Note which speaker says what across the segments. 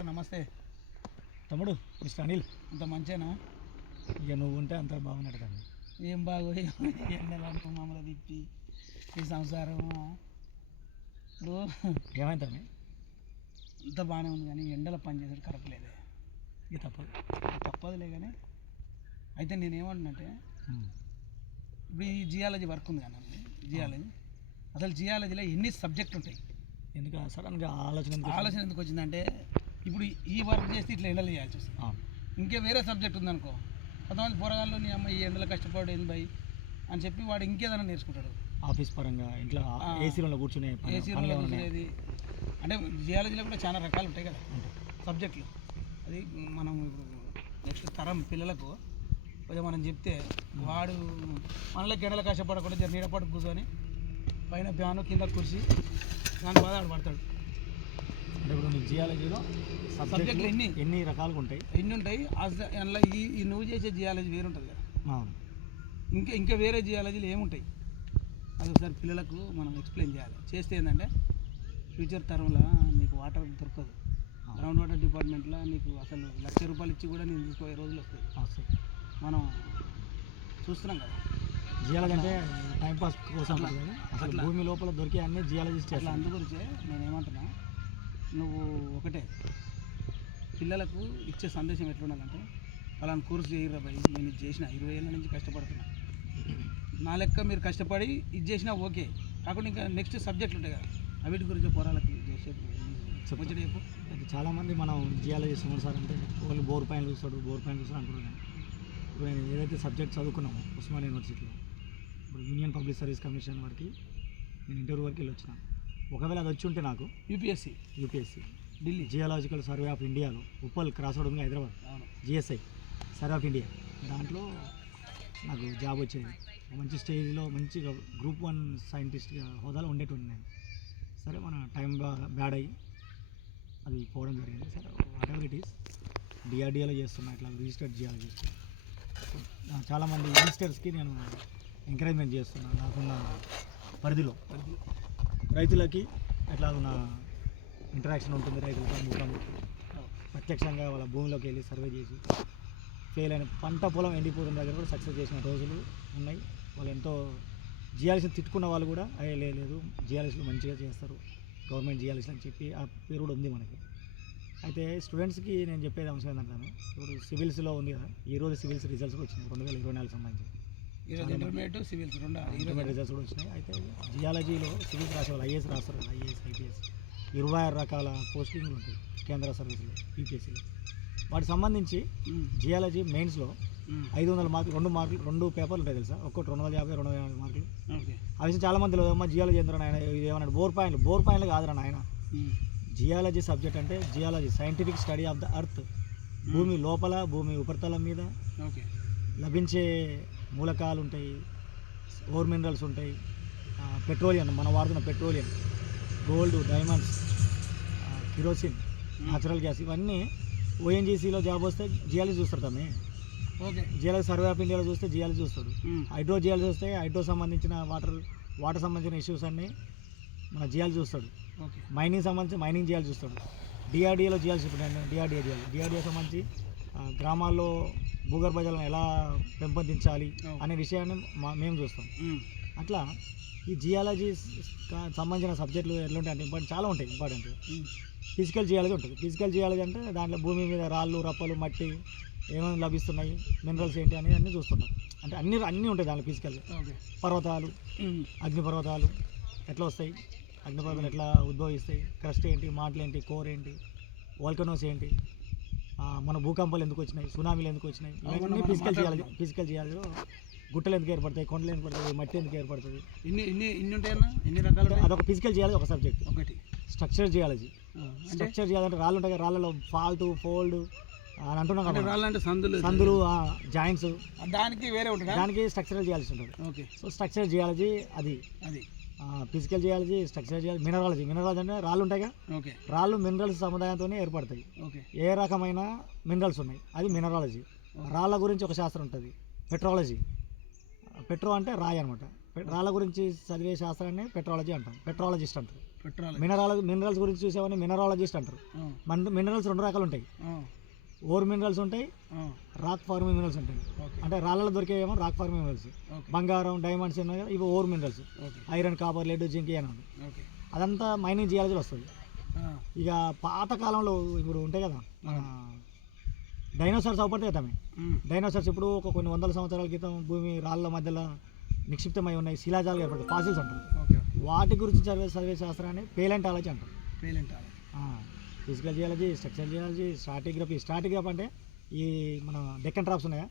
Speaker 1: Sir నమస్తే.
Speaker 2: తమ్ముడు mister Anil
Speaker 1: అంత మంచేనా?
Speaker 2: ఇక నువ్వు ఉంటే అంత బాగున్నట్టు కానీ
Speaker 1: ఏం బాగో ఎండలంటూ మమ్మల్ని తిప్పి ఈ సంసారం ఇప్పుడు
Speaker 2: ఏమైంది తమ్మి?
Speaker 1: అంత బాగానే ఉంది కానీ ఎండల పని చేసేది కరెక్ట్ లేదే.
Speaker 2: ఇక తప్పదు.
Speaker 1: తప్పదులే కానీ అయితే నేనేమంటున్నట్టే. ఇప్పుడు ఈ జియాలజీ వర్క్ ఉంది కానీ జియాలజీ. అసలు జియాలజీలో ఎన్ని సబ్జెక్ట్ ఉంటాయి?
Speaker 2: ఎందుకు? సడన్గా ఆలోచన?
Speaker 1: ఆలోచన ఎందుకు వచ్చిందంటే ఇప్పుడు ఈ వర్క్ చేస్తే ఇట్లా ఎండలు చేయాల్సి వస్తుంది. ఇంకే వేరే సబ్జెక్ట్ ఉందనుకో కొంతమంది పోరగాళ్ళు నీ అమ్మ ఈ ఎండలో కష్టపడు ఏంది భయ్ అని చెప్పి వాడు ఇంకేదైనా నేర్చుకుంటాడు.
Speaker 2: ఆఫీస్ పరంగా ఇంట్లో. ఏసీ రూమ్లో కూర్చునే
Speaker 1: ఏసీ
Speaker 2: ఉన్నాయా?
Speaker 1: కూర్చునేది. అంటే జియాలజీలో కూడా చాలా రకాలు ఉంటాయి కదా. సబ్జెక్టులు. అది మనం ఇప్పుడు నెక్స్ట్ తరం పిల్లలకు కొంచెం మనం చెప్తే వాడు మనలోకి ఎండలు కష్టపడకుండా జర నీడపడి కూర్చొని పైన ఫ్యాను కింద కుర్చీ దాని బాధ ఆడు పడతాడు.
Speaker 2: అంటే ఇప్పుడు నీకు జియాలజీలో
Speaker 1: సబ్జెక్టులు ఎన్ని?
Speaker 2: ఎన్ని రకాలుగా ఉంటాయి
Speaker 1: ఎన్ని ఉంటాయి అందులో ఈ ఈ నువ్వు చేసే జియాలజీ వేరు ఉంటుంది కదా ఇంకా ఇంకా వేరే జియాలజీలు ఏముంటాయి? అది ఒకసారి పిల్లలకు మనం ఎక్స్ప్లెయిన్ చేయాలి. చేస్తే ఏంటంటే ఫ్యూచర్ తరంలో నీకు వాటర్ దొరకదు. గ్రౌండ్ వాటర్ డిపార్ట్మెంట్లో నీకు అసలు లక్ష రూపాయలు ఇచ్చి కూడా నేను తీసుకోయే రోజులు వస్తాయి. మనం చూస్తున్నాం కదా.
Speaker 2: జియాలజీ అంటే టైం పాస్ కోసం అసలు. భూమి లోపల దొరికే అన్ని జియాలజిస్ట్
Speaker 1: అట్లా అందుగురించే నేను ఏమంటున్నా నువ్వు ఒకటే. పిల్లలకు ఇచ్చే సందేశం ఎట్లుండాలంటే వాళ్ళని కోర్సు చేయరా భయ్ నేను ఇది చేసిన ఇరవై ఏళ్ళ నుంచి కష్టపడుతున్నా. నా లెక్క మీరు కష్టపడి ఇది చేసినా ఓకే. కాకుండా ఇంకా నెక్స్ట్ సబ్జెక్టులు ఉంటాయి కదా అవిటి గురించి పోరాలకు చేసే
Speaker 2: చాలామంది మనం జియాలజీ సుమన్ సార్ అంటే వాళ్ళు బోర్ పైన చూస్తాడు బోర్ పైన చూస్తాడు అంటున్నారు కానీ ఇప్పుడు నేను ఏదైతే సబ్జెక్ట్ చదువుకున్నామో ఉస్మాన్ యూనివర్సిటీలో ఇప్పుడు యూనియన్ పబ్లిక్ సర్వీస్ కమిషన్ వరకు నేను ఇంటర్వ్యూ వరకు వెళ్ళి వచ్చిన. ఒకవేళ అది వచ్చి ఉంటే నాకు
Speaker 1: UPSC.
Speaker 2: UPSC.
Speaker 1: Delhi.
Speaker 2: Geological survey of ఇండియాలో ఉప్పల్ క్రాస్ రోడ్ ఉంది Hyderabad. GSI. Survey of India. దాంట్లో నాకు జాబ్ వచ్చేది. మంచి స్టేజ్లో మంచిగా గ్రూప్ వన్ సైంటిస్ట్గా హోదాలో ఉండేటువంటి నేను. సరే మన టైం బ్యాడ్ అయ్యి అది పోవడం జరిగింది. సరే వాట్ ఎవర్ ఇట్ ఈస్ డిఆర్డిఏలో చేస్తున్నా ఇట్లా రిజిస్టర్డ్ చేయాలి చాలామంది యంగ్స్టర్స్కి నేను ఎంకరేజ్మెంట్ చేస్తున్నాను నాకున్న పరిధిలో. రైతులకి ఎట్లా ఉన్న ఇంటరాక్షన్ ఉంటుంది రైతులతో ముఖాముఖి ప్రత్యక్షంగా వాళ్ళ భూమిలోకి వెళ్ళి సర్వే చేసి ఫెయిల్ అయిన పంట పొలం ఎండిపోతున్న దగ్గర కూడా సక్సెస్ చేసిన రోజులు ఉన్నాయి. వాళ్ళు ఎంతో జియాలజీని తిట్టుకున్న వాళ్ళు కూడా అయ్యే లేదు జియాలజీలు మంచిగా చేస్తారు గవర్నమెంట్ జియాలజీ అని చెప్పి ఆ పేరు కూడా ఉంది మనకి. అయితే స్టూడెంట్స్కి నేను చెప్పేది అంశం ఏంటంటాను ఇప్పుడు సివిల్స్లో ఉంది కదా ఈ రోజు సివిల్స్ రిజల్ట్స్ వచ్చింది రెండు వేల ఇరవై నాలుగు సంబంధించి.
Speaker 1: ఈరోజు ఇంటర్మీడియట్ సివిల్స్ రెండు
Speaker 2: ఇంటర్మీడియట్. రిజల్ట్స్ కూడా వచ్చినాయి. అయితే జియాలజీలో సివిల్స్ రాసే వాళ్ళు ఐఏఎస్ రాస్తారు ఐఏఎస్ ఐపీఎస్. ఇరవై ఆరు రకాల పోస్టింగ్లు ఉంటాయి కేంద్ర సర్వీసులు యూపీఎస్సీలో. వాటికి సంబంధించి జియాలజీ మెయిన్స్లో ఐదు వందల మార్కులు రెండు మార్కులు రెండు పేపర్లు ఉంటాయి తెలుసా? ఒక్కటి రెండు వందల యాభై రెండు వందల యాభై మార్కులు. ఆ విషయం చాలా మంది తెలియదు. అమ్మా జియాలజీ ఎందుకు ఆయన ఇది ఏమన్నాడు? బోర్ పాయింట్లు. బోర్ పాయింట్లు కాదురా
Speaker 1: ఉమ్,
Speaker 2: జియాలజీ సబ్జెక్ట్ అంటే geology scientific study of the earth. భూమి లోపల భూమి ఉపరితలం మీద లభించే మూలకాలు ఉంటాయి ఓర్ మినరల్స్ ఉంటాయి పెట్రోలియం మనం వాడుతున్న petroleum gold diamonds kerosene natural gas ఇవన్నీ ఓఎన్జీసీలో జాబ్ వస్తే జియాలజీ చూస్తారు తమ్మి.
Speaker 1: ఓకే.
Speaker 2: జియాలజీ సర్వే ఆఫ్ ఇండియాలో చూస్తే జియాలజీ చూస్తాడు హైడ్రో జియాలజీ వస్తే హైడ్రో సంబంధించిన వాటర్ వాటర్ సంబంధించిన ఇష్యూస్ అన్నీ మన జియాలజీ చూస్తాడు.
Speaker 1: ఓకే.
Speaker 2: మైనింగ్ సంబంధించి మైనింగ్ చేయాలి చూస్తాడు. డిఆర్డిఏలో చేయాల్సి ఇప్పుడు డిఆర్డిఏ చేయాలి డిఆర్డిఏ సంబంధించి గ్రామాల్లో భూగర్భ జలం ఎలా పెంపొందించాలి అనే విషయాన్ని మా మేము చూస్తాం. అట్లా ఈ జియాలజీ సంబంధించిన సబ్జెక్టులు ఎట్లుంటాయి అంటే ఇంపార్టెంట్ చాలా ఉంటాయి ఇంపార్టెంట్. ఫిజికల్ జియాలజీ ఉంటుంది. ఫిజికల్ జియాలజీ అంటే దాంట్లో భూమి మీద రాళ్ళు రప్పలు మట్టి ఏమేమి లభిస్తున్నాయి మినరల్స్ ఏంటి అనేది అన్నీ చూస్తుంటాం. అంటే అన్ని అన్నీ ఉంటాయి దాంట్లో ఫిజికల్. పర్వతాలు అగ్నిపర్వతాలు ఎట్లా వస్తాయి? అగ్నిపర్వతాలు ఎట్లా ఉద్భవిస్తాయి? క్రస్ట్ ఏంటి? మాటలు ఏంటి? కోర్ ఏంటి? వాల్కనోస్ ఏంటి? మన భూకంపాలు ఎందుకు వచ్చినాయి? సునామీలు ఎందుకు వచ్చినాయి? ఇవన్నీ ఫిజికల్ చేయాలి. ఫిజికల్ చేయాలి. గుట్టలు ఎందుకు ఏర్పడతాయి? కొండలు ఎందుకు పడతాయి మట్టి ఎందుకు ఏర్పడుతుంది?
Speaker 1: ఇన్ని ఇన్ని ఇన్ని ఉంటాయన్నా? ఎన్ని రకాలు?
Speaker 2: అదొక ఫిజికల్ చేయాలి ఒక సబ్జెక్ట్
Speaker 1: ఒకటి.
Speaker 2: స్ట్రక్చర్ చేయాలజీ
Speaker 1: అంటే?
Speaker 2: స్ట్రక్చర్ చేయాలంటే రాళ్ళు ఉంటాయి రాళ్ళలో ఫాల్ట్ ఫోల్డ్ అని అంటున్నాం
Speaker 1: అంటే
Speaker 2: కదా
Speaker 1: రాళ్ళంటే సందులు
Speaker 2: సందులు జాయింట్స్
Speaker 1: దానికి వేరే ఉంటుందా?
Speaker 2: దానికి స్ట్రక్చరల్ చేయాల్సి ఉంటుంది
Speaker 1: ఓకే.
Speaker 2: సో స్ట్రక్చర్ జియాలజీ అది.
Speaker 1: అది.
Speaker 2: Physical geology structure geology mineralogy mineralogy అంటే రాళ్ళు ఉంటాయిగా
Speaker 1: ఓకే.
Speaker 2: రాళ్ళు మినరల్స్ సముదాయంతో ఏర్పడతాయి.
Speaker 1: ఓకే.
Speaker 2: ఏ రకమైన మినరల్స్ ఉన్నాయి? అది మినరాలజీ రాళ్ళ గురించి ఒక శాస్త్రం ఉంటుంది. పెట్రాలజీ పెట్రో అంటే రాయి అనమాట రాళ్ళ గురించి చదివే శాస్త్రాన్ని పెట్రాలజీ అంటాం. పెట్రాలజిస్ట్ అంటారు. మినరాలజీ మినరల్స్ గురించి చూసేవాడిని మినరాలజిస్ట్ అంటారు. మన మినరల్స్ రెండు రకాలు ఉంటాయి ఓర్ మినరల్స్ ఉంటాయి రాక్ ఫార్మింగ్ మినరల్స్ ఉంటాయి. అంటే రాళ్ళలో దొరికేవేమో రాక్ ఫార్మింగ్ మినరల్స్. బంగారం డైమండ్స్ ఉన్నాయి ఇవి ore minerals. Iron copper lead zinc అని అదంతా మైనింగ్ జియాలజీలో వస్తుంది. ఇక పాత కాలంలో ఇప్పుడు ఉంటాయి కదా డైనోసార్స్ అవపడతాయి కదా డైనోసార్స్ ఇప్పుడు ఒక కొన్ని వందల సంవత్సరాల క్రితం భూమి రాళ్ళ మధ్యలో నిక్షిప్తమై ఉన్నాయి శిలాజాలు ఏర్పడతాయి ఫాసిల్స్ అంటారు. వాటి గురించి చదివే చదివే శాస్త్రాన్ని పేలెంటాలజీ అంటారు.
Speaker 1: పేలెంట్
Speaker 2: physical geology structure geology stratigraphy stratigraphy అంటే ఈ మన డెక్కన్ ట్రాప్స్ ఉన్నాయా?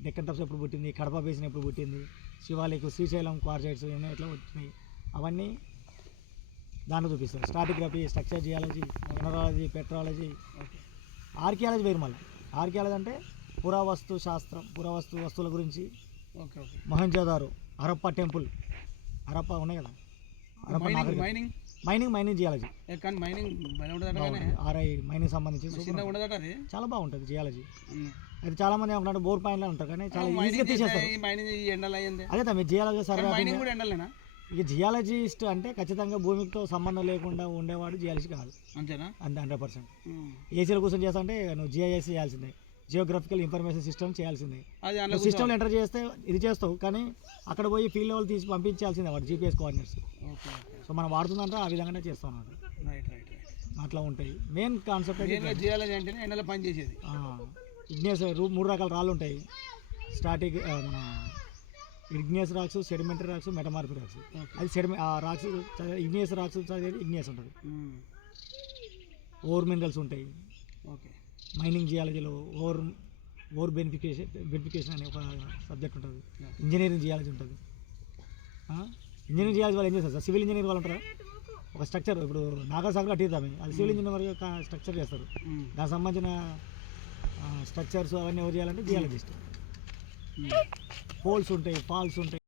Speaker 2: డెక్కన్ ట్రాప్స్ ఎప్పుడు పుట్టింది? కడప బేసిన్ ఎప్పుడు పుట్టింది? శివాలయకు శ్రీశైలం క్వార్జైట్స్ ఎన్నో ఎట్లా వచ్చినాయి? అవన్నీ దాంట్లో చూపిస్తారు stratigraphy structure geology mineralogy petrology archaeology వేరు మళ్ళీ. ఆర్కియాలజీ అంటే పురావస్తు శాస్త్రం పురావస్తు వస్తువుల గురించి.
Speaker 1: Okay okay.
Speaker 2: Mohenjodaro Harappa temple. Harappa ఉన్నాయి కదా? Harappa
Speaker 1: mining. Mining
Speaker 2: mining geology
Speaker 1: కానీ మైనింగ్
Speaker 2: ఆర్ఐ మైనింగ్ సంబంధించి
Speaker 1: అది?
Speaker 2: చాలా బాగుంటుంది జియాలజీ. అయితే చాలా మంది ఏమంటారు బోర్ పాయింట్లు అంటారు కానీ చాలా ఈజీగా తీసేస్తారు. అదే తమ్మి జియాలజీ సర్వే ఇక జియాలజిస్ట్ అంటే ఖచ్చితంగా భూమితో సంబంధం లేకుండా ఉండేవాడు జియాలజీ కాదు.
Speaker 1: అంతేనా?
Speaker 2: అంతే హండ్రెడ్ పర్సెంట్. ఏసీలో కూర్చొని చేస్తా అంటే నువ్వు జిఐఎస్ చేయాల్సిందే. జియోగ్రఫికల్ ఇన్ఫర్మేషన్ సిస్టమ్ చేయాల్సిందే. సిస్టమ్లో ఎంటర్ చేస్తే ఇది చేస్తావు కానీ అక్కడ పోయి ఫీల్డ్ లెవెల్ తీసి పంపించాల్సిందే వాడు జీపీఎస్ కోఆర్డినేట్స్ సో మనం వాడుతుందంటే ఆ విధంగానే చేస్తాం అన్నమాట.
Speaker 1: రైట్ రైట్ రైట్
Speaker 2: అట్లా ఉంటాయి. మెయిన్ కాన్సెప్ట్
Speaker 1: చేయాలని పని చేసేది.
Speaker 2: రూ- మూడు రకాల రాళ్ళు ఉంటాయి. స్టాటిక్ మన igneous rocks sedimentary rocks metamorphic rocks అది సెడిమె రాక్స్ ఇగ్నియస్ రాక్స్ చదివేది ఇగ్నియస్ ఉంటుంది. ఓర్ మినరల్స్ ఉంటాయి.
Speaker 1: ఓకే.
Speaker 2: మైనింగ్ జియాలజీలో ఓర్ ఓర్ బెనిఫికేషన్ బెనిఫికేషన్ అనే ఒక సబ్జెక్ట్ ఉంటుంది. ఇంజనీరింగ్ జియాలజీ ఉంటుంది. ఇంజనీరింగ్ జియాలజీ వాళ్ళు ఏం చేస్తారు సార్? సివిల్ ఇంజనీర్ వాళ్ళు ఉంటారా? ఒక స్ట్రక్చర్ ఇప్పుడు నాగసాగర్ అట్టిద్దామే అది సివిల్ ఇంజనీర్ వరకు స్ట్రక్చర్ చేస్తారు. దానికి సంబంధించిన స్ట్రక్చర్స్ అవన్నీ ఎవరు చేయాలంటే జియాలజిస్ట్. పోల్స్ ఉంటాయి ఫాల్స్ ఉంటాయి.